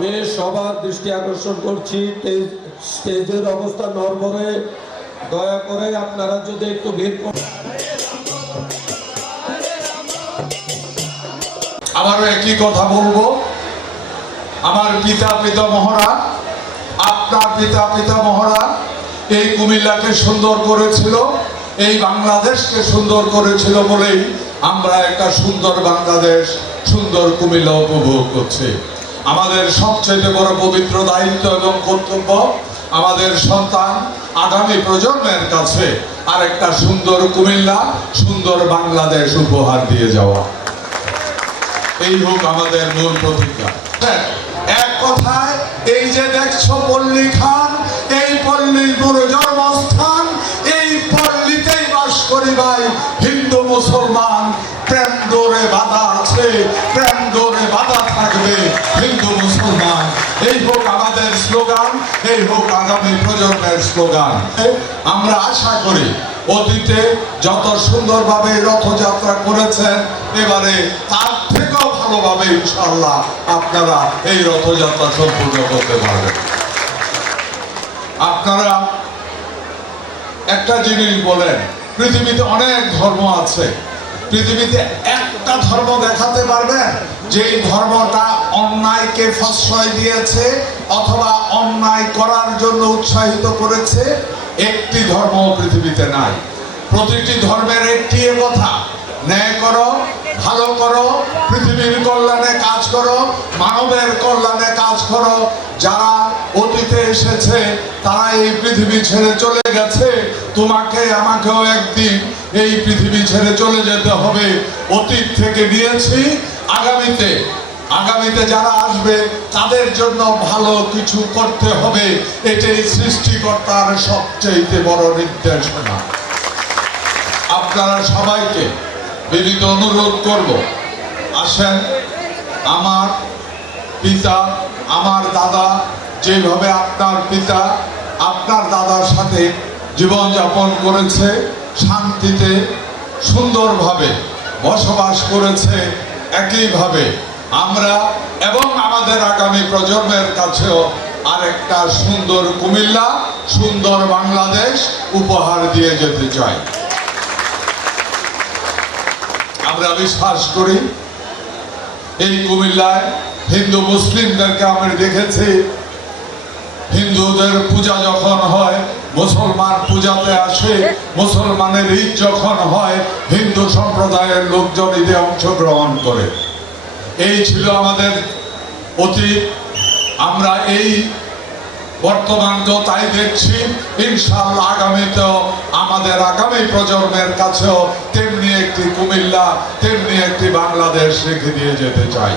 আমি সবার দৃষ্টি আকর্ষণ করছি স্টেজের অবস্থা নড়বড়ে, দয়া করে আপনারা যদি একটু ভিড় করেন। আবারও একই কথা বলবো, আমার পিতা পিতামহরা, আপনার পিতা পিতামহরা এই কুমিল্লাকে সুন্দর করেছিল, এই বাংলাদেশকে সুন্দর করেছিল বলেই আমরা একটা সুন্দর বাংলাদেশ, সুন্দর কুমিল্লা উপভোগ করছি। আমাদের সবচেয়ে বড় পবিত্র দায়িত্ব এবং কর্তব্য আমাদের সন্তান আগামী প্রজন্মের কাছে আরেকটা সুন্দর কুমিল্লা, সুন্দর বাংলাদেশ উপহার দিয়ে যাওয়া। এই হোক আমাদের মূল প্রতিজ্ঞা। এক কথায় এই যে দেখছো পল্লী খান, এই পল্লীর পুরো জন্মস্থান, এই পল্লীতেই বাস করি ভাই হিন্দু মুসলমান। প্রেম ডোরে বাঁধা আছে, প্রেম ডোরে বাঁধা থাকবে হিন্দু মুসলমান। এই হোক আমাদের স্লোগান, এই হোক আগামী প্রজন্মের স্লোগান। আমরা আশা করি অতীতে যত সুন্দরভাবে রথযাত্রা করেছেন, এবারে তার থেকেও ভালোভাবে ইনশাআল্লাহ আপনারা এই রথযাত্রা সম্পূর্ণ করতে পারবেন। আপনারা একটা জিনিস বলেন, পৃথিবীতে অনেক ধর্ম আছে, পৃথিবীতে একটা ধর্ম দেখাতে পারবেন যে ধর্মটা অন্যায়কে প্রশ্রয় দিয়েছে অথবা অন্যায় করার জন্য উৎসাহিত করেছে? একটি ধর্ম পৃথিবীতে নাই। প্রতিটি ধর্মের একটি কথা, ন্যায় করো, ভালো করো, পৃথিবীর কল্যাণে কাজ করো, মানবের কল্যাণে কাজ করো। যারা অতীতে এসেছে তারা এই পৃথিবী ছেড়ে চলে গেছে, তোমাকে আমাকেও একদিন এই পৃথিবী ছেড়ে চলে যেতে হবে। অতীত থেকে নিয়েছি, আগামীতে যারা আসবে তাদের জন্য ভালো কিছু করতে হবে। এটাই সৃষ্টিকর্তার সবচেয়ে বড় নির্দেশনা। আপনারা সবাইকে বিনীত অনুরোধ করব, আসেন, আমার পিতা, আমার দাদা যেভাবে আপনার পিতা আপনার দাদার সাথে জীবনযাপন করেছে, শান্তিতে সুন্দরভাবে বসবাস করেছে, একইভাবে আমরা এবং আমাদের আগামী প্রজন্মের কাছেও আরেকটা সুন্দর কুমিল্লা, সুন্দর বাংলাদেশ উপহার দিয়ে যেতে চাই। আমরা বিশ্বাস করি এই কুমিল্লায় হিন্দু মুসলিমদেরকে আমরা দেখেছি, হিন্দুদের পূজা যখন হয় মুসলমান পূজাতে আসে, মুসলমানের ঈদ যখন হয় হিন্দু সম্প্রদায়ের লোকজন ঈদে অংশগ্রহণ করে। এই ছিল আমাদের অতীত, আমরা এই বর্তমানকেও তাই দেখছি। ইনশাআল্লাহ আগামীতেও আমাদের আগামী প্রজন্মের কাছেও তেমনি একটি কুমিল্লা, তেমনি একটি বাংলাদেশ রেখে দিয়ে যেতে চাই।